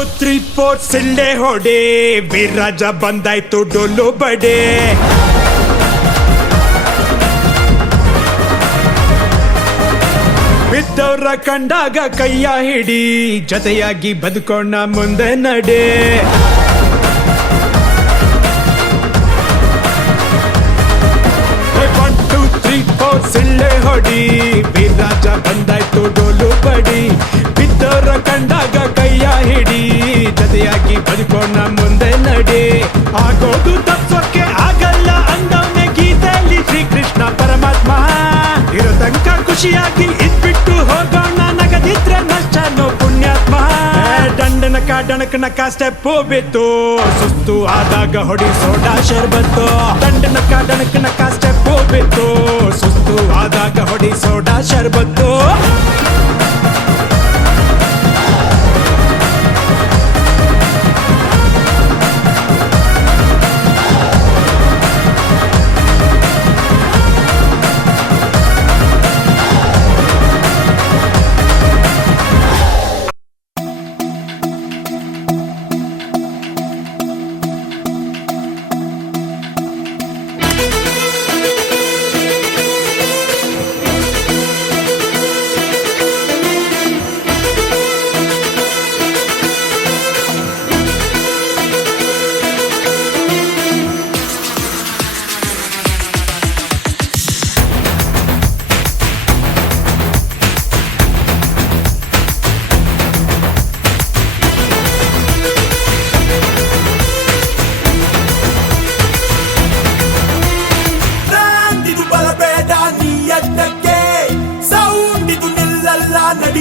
3 4 ಸಿಳ್ಳೆ ಹೊಡೆ ವೀರರಾಜ ಬಂದಾಯ್ತು ಡೊಲ್ಲು ಬಡೆ ಬಿದ್ದವ್ರ ಕಂಡಾಗ ಕೈಯ ಹಿಡಿ ಜೊತೆಯಾಗಿ ಬದುಕೋಣ ಮುಂದೆ ನಡೆ ಸಿಳ್ಳೆ ಹೊಡಿ ವೀರರಾಜ ಬಂದಾಯ್ತು ಡೋಲು ಬಡಿ ಬಿದ್ದವರ ಕಂಡಾಗ ಕೈಯ ಹಿಡಿ ಜೊತೆಯಾಗಿ ಬದುಕೋಣ ಮುಂದೆ ನಡೆ ಆಗೋದು ತಪ್ಸೋಕೆ ಆಗಲ್ಲ ಅಂದವನೇ ಗೀತೆಯಲ್ಲಿ ಶ್ರೀಕೃಷ್ಣ ಪರಮಾತ್ಮ ಇರೋ ತನಕ ಖುಷಿಯಾಗಿ ಇದ್ಬಿಟ್ಟು ಹೋಗೋಣ ನಗದಿದ್ರೆ ನಷ್ಟನೋ ಪುಣ್ಯಾತ್ಮ ದಂಡನಕ ಡಣಕನಕ ಸ್ಟೆಪ್ಪು ಬಿತ್ತು ಸುಸ್ತು ಆದಾಗ ಹೊಡಿ ಸೋಡಾ ಶರ್ಬತ್ತು ದಂಡನಕ ಡಣಕನಕ ಸ್ಟೆಪ್ಪು ಬಿತ್ತು ಸುಸ್ತು ಆದಾಗ ಹೊಡಿ ಸೋಡಾ ಶರ್ಬತ್ತು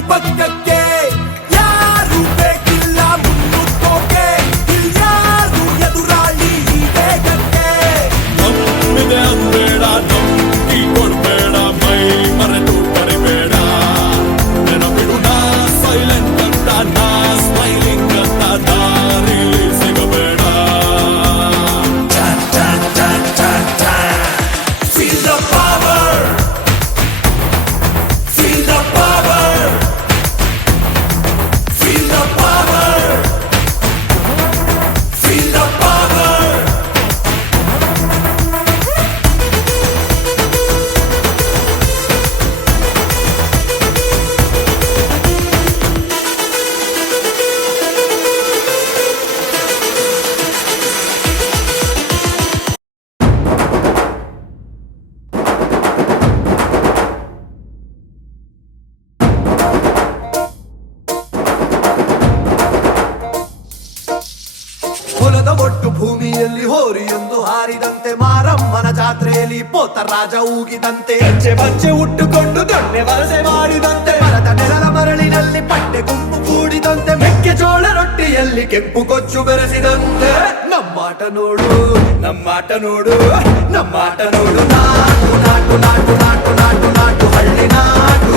ಪಕ್ಕಕ್ಕೆ ಯಾರು ಬೇಕಿಲ್ಲ ಮುನ್ನುಗ್ಗೋಕೆ ಇಲ್ಯಾರು ಎದುರಾಳಿ ಈ ವೇಗಕ್ಕೆ ನಮ್ಮಿದೆ ಅನ್ಬೇಡ ನಂಬಿ ಕೊಡ್ಬೇಡ ಮೈ ಮರೆತು ಕರಿಬೇಡ ನೆನಪಿಡು ನಾ ಸೈಲೆಂಟ್ ಅಂತ ನಾ ಸ್ಮೈಲಿಂಗ್ ಅಂತ ದಾರಿಲಿ ಸಿಗಬೇಡ Feel the power Feel the power Feel the power Feel the power ಹೊಲದ ಒಟ್ಟು ಭೂಮಿಯಲ್ಲಿ ಹೋರಿಯೊಂದು ಹಾರಿದಂತೆ ಮಾರಮ್ಮನ ಜಾತ್ರೆಯಲ್ಲಿ ಪೋತರಾಜ ಊಗಿದಂತೆ ಹೆಜ್ಜೆ ಬಚ್ಚೆ ಉಟ್ಟುಕೊಂಡು ದೊಣ್ಣೆ ವರಸೆ ಮಾಡಿದಂತೆ ಮರದ ನೆಲದ ಮರಳಿನಲ್ಲಿ ಪಟ್ಟೆ ಗುಂಪು ಕೂಡಿದಂತೆ ಮೆಕ್ಕೆಜೋಳ ರೊಟ್ಟಿಯಲ್ಲಿ ಕೆಂಪು ಕೊಚ್ಚು ಬೆರೆಸಿದಂತೆ ನಮ್ಮಾಟ ನೋಡು ನಮ್ಮಾಟ ನೋಡು ನಮ್ಮಾಟ ನೋಡು ನಾಟು ನಾಟು ನಾಟು ನಾಟು ನಾಟು ನಾಟು ಹಳ್ಳಿ ನಾಟು